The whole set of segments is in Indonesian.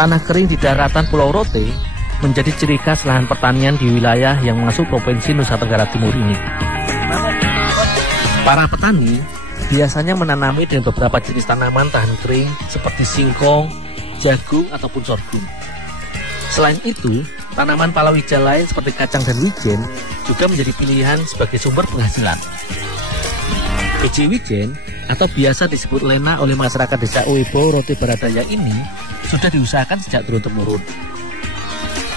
Tanah kering di daratan Pulau Rote menjadi ciri khas lahan pertanian di wilayah yang masuk Provinsi Nusa Tenggara Timur ini. Para petani biasanya menanami dengan beberapa jenis tanaman tahan kering seperti singkong, jagung, ataupun sorghum. Selain itu, tanaman palawija lain seperti kacang dan wijen juga menjadi pilihan sebagai sumber penghasilan. Biji wijen atau biasa disebut lena oleh masyarakat desa Uebo Rote Baradaya ini sudah diusahakan sejak turun-temurun.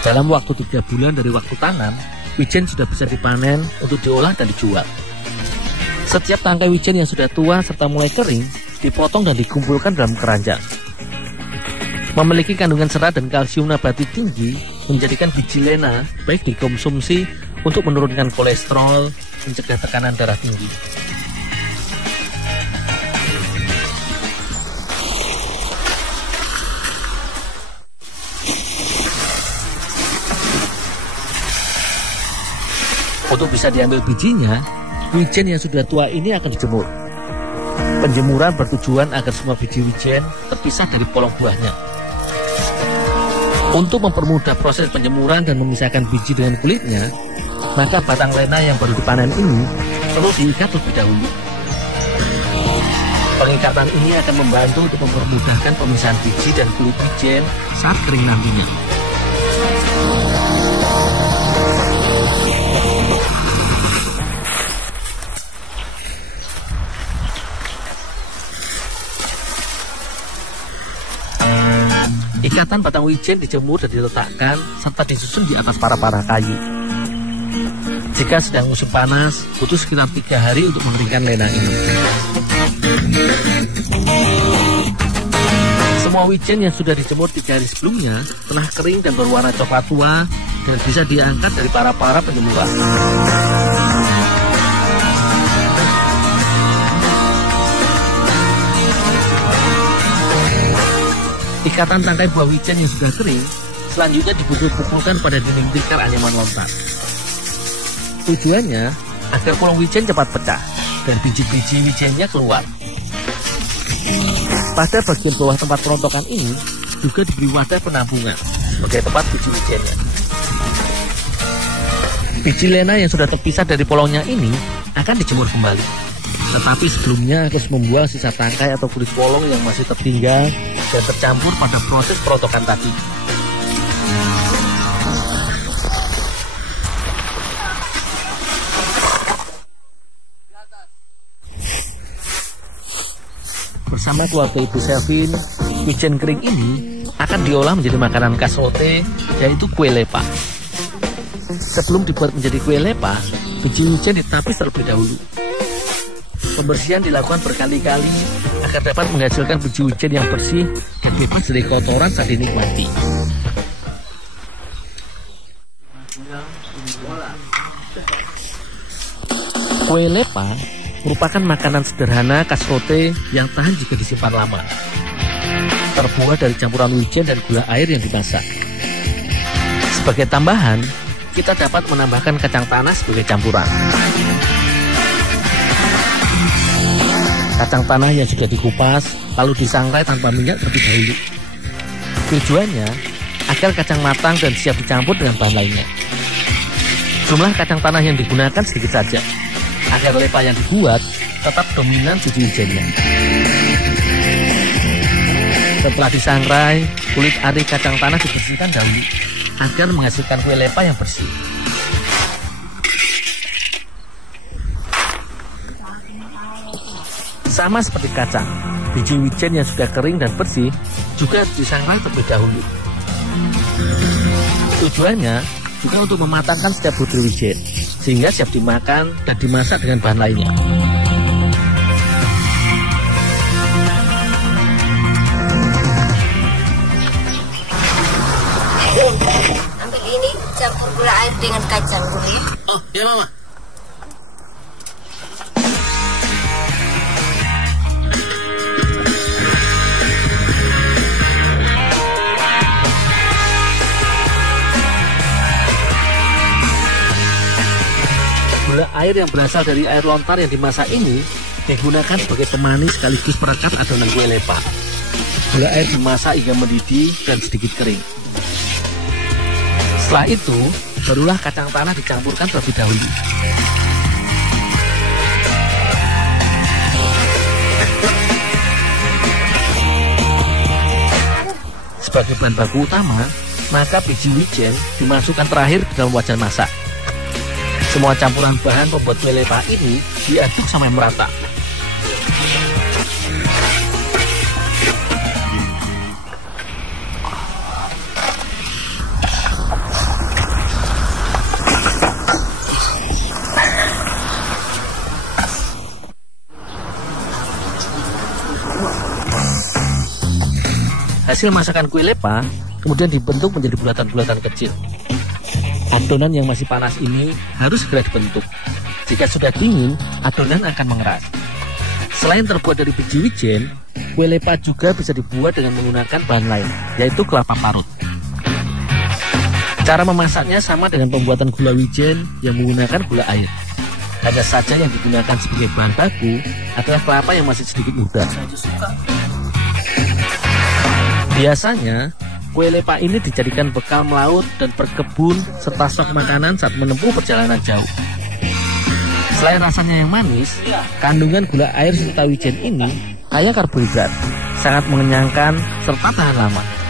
Dalam waktu 3 bulan dari waktu tanam, wijen sudah bisa dipanen untuk diolah dan dijual. Setiap tangkai wijen yang sudah tua serta mulai kering dipotong dan dikumpulkan dalam keranjang. Memiliki kandungan serat dan kalsium nabati tinggi, menjadikan biji lena baik dikonsumsi untuk menurunkan kolesterol, mencegah tekanan darah tinggi. Untuk bisa diambil bijinya, wijen yang sudah tua ini akan dijemur. Penjemuran bertujuan agar semua biji wijen terpisah dari polong buahnya. Untuk mempermudah proses penjemuran dan memisahkan biji dengan kulitnya, maka batang lena yang baru dipanen ini perlu diikat terlebih dahulu. Pengikatan ini akan membantu untuk mempermudahkan pemisahan biji dan kulit wijen saat kering nantinya. Ikatan batang wijen dijemur dan diletakkan serta disusun di atas para kayu. Jika sedang musim panas, butuh sekitar 3 hari untuk mengeringkan lena ini. Semua wijen yang sudah dijemur 3 hari sebelumnya telah kering dan berwarna coklat tua dan bisa diangkat dari para penjemuran. Ikatan tangkai buah wijen yang sudah kering selanjutnya dipukul-pukulkan pada dinding tikar anyaman lontar. Tujuannya agar polong wijen cepat pecah dan biji-biji wijennya keluar. Pada bagian bawah tempat perontokan ini juga diberi wadah penampungan sebagai tempat biji wijennya. Biji lena yang sudah terpisah dari polongnya ini akan dijemur kembali. Tetapi sebelumnya harus membuang sisa tangkai atau kulit polong yang masih tertinggal dan tercampur pada proses perontokan tadi. Bersama keluarga Ibu Selvin, wijen kering ini akan diolah menjadi makanan khas Rote, yaitu kue lepa. Sebelum dibuat menjadi kue lepa, biji wijen ditapis terlebih dahulu. Pembersihan dilakukan berkali-kali agar dapat menghasilkan biji wijen yang bersih dan bebas dari kotoran saat dinikmati. Kue lepa merupakan makanan sederhana khas Rote yang tahan jika disimpan lama. Terbuat dari campuran wijen dan gula air yang dimasak. Sebagai tambahan, kita dapat menambahkan kacang tanah sebagai campuran. Kacang tanah yang sudah dikupas lalu disangrai tanpa minyak terlebih dahulu. Tujuannya agar kacang matang dan siap dicampur dengan bahan lainnya. Jumlah kacang tanah yang digunakan sedikit saja agar lepa yang dibuat tetap dominan biji wijennya. Setelah disangrai, kulit ari kacang tanah dibersihkan dahulu agar menghasilkan kue lepa yang bersih. Sama seperti kacang, biji wijen yang sudah kering dan bersih juga disangrai terlebih dahulu. Tujuannya juga untuk mematangkan setiap butir wijen, sehingga siap dimakan dan dimasak dengan bahan lainnya. Ambil ini, campur gula air dengan kacang dulu ya. Oh, ya Mama. Gula air yang berasal dari air lontar yang dimasak ini digunakan sebagai pemanis sekaligus perekat adonan kue lepa. Gula air dimasak hingga mendidih dan sedikit kering. Setelah itu, barulah kacang tanah dicampurkan terlebih dahulu. Sebagai bahan baku utama, maka biji wijen dimasukkan terakhir ke dalam wajan masak. Semua campuran bahan pembuat kue lepa ini diaduk sampai merata. Hasil masakan kue lepa kemudian dibentuk menjadi bulatan-bulatan kecil. Adonan yang masih panas ini harus segera dibentuk. Jika sudah dingin, adonan akan mengeras. Selain terbuat dari biji wijen, kue lepa juga bisa dibuat dengan menggunakan bahan lain, yaitu kelapa parut. Cara memasaknya sama dengan pembuatan gula wijen yang menggunakan gula air. Hanya saja yang digunakan sebagai bahan baku adalah kelapa yang masih sedikit muda. Biasanya, kue lepa ini dijadikan bekal melaut dan berkebun serta stok makanan saat menempuh perjalanan jauh. Selain rasanya yang manis, kandungan gula air serta wijen ini kaya karbohidrat, sangat mengenyangkan serta tahan lama.